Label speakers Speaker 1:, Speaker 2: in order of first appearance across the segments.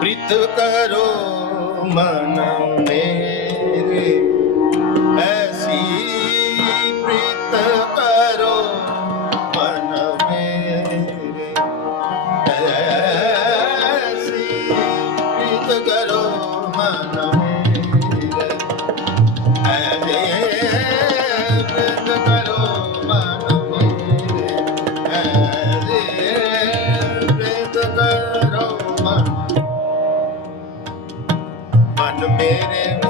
Speaker 1: प्रीत करो मन में। The minimum.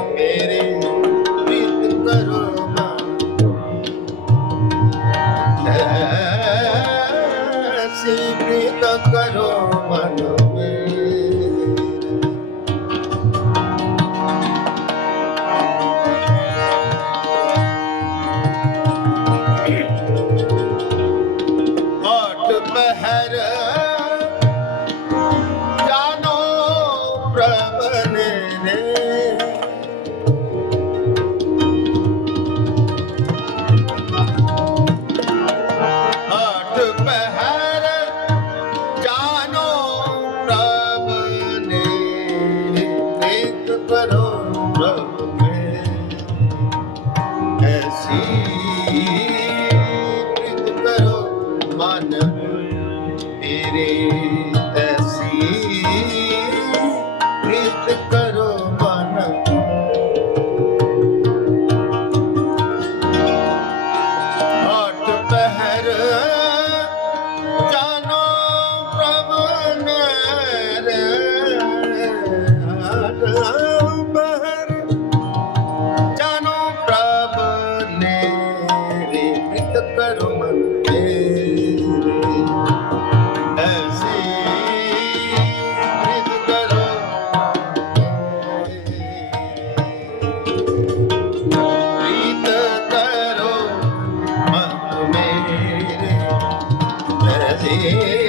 Speaker 1: রে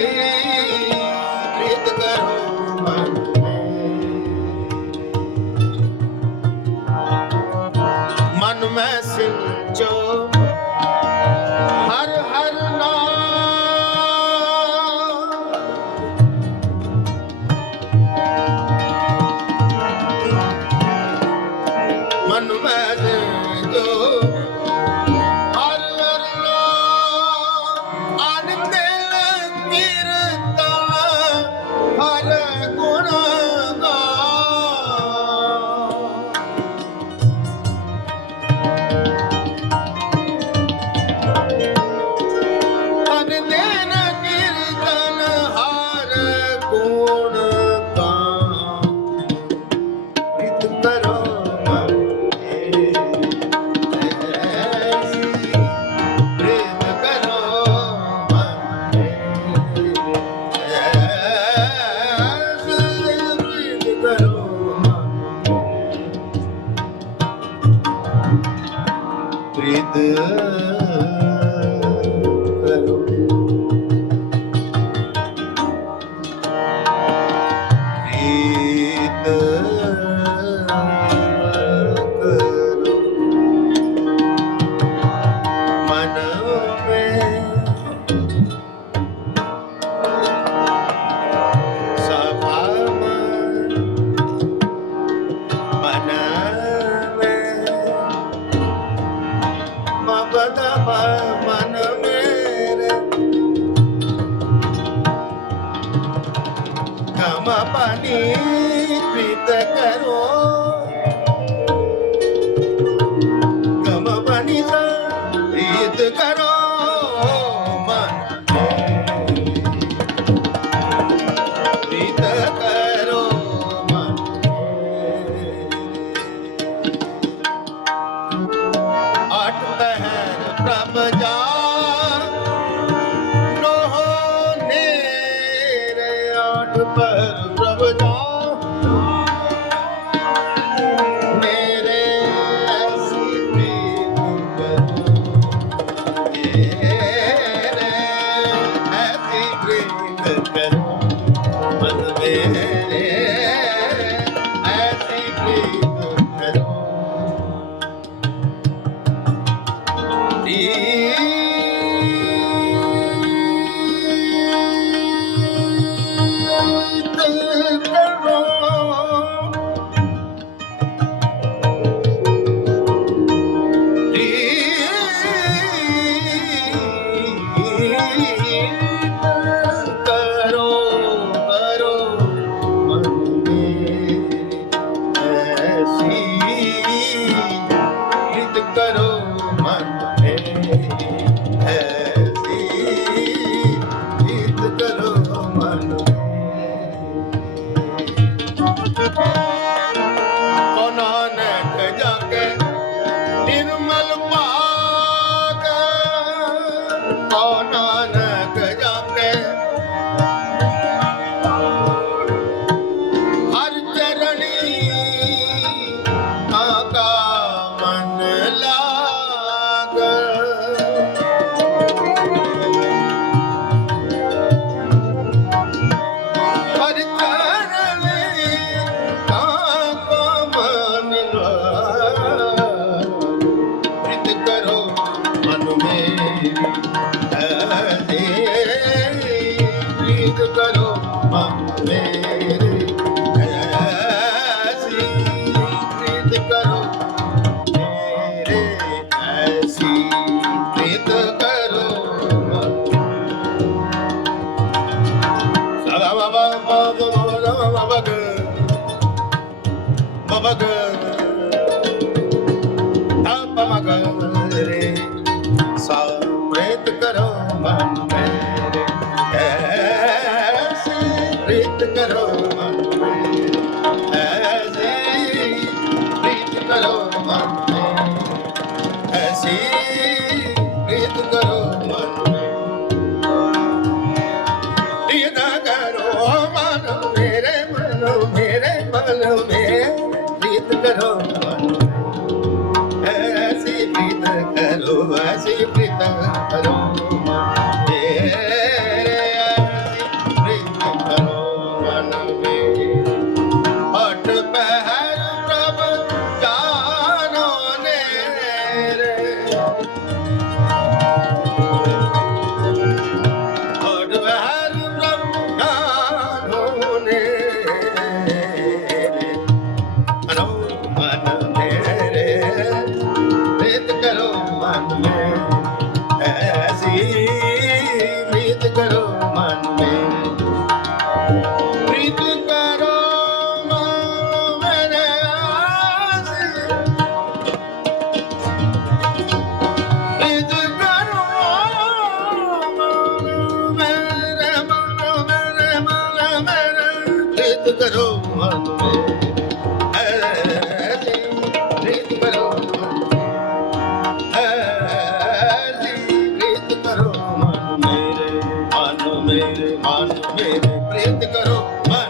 Speaker 1: ਕਰੋ ਮਨ ਪ੍ਰੀਤ। Baba. the प्रीत करो मेत करो मानो मेरे मनो मेरे मन में। प्रीत करो मनत करो ऐसी प्रीत। व्यक्त करो मन में But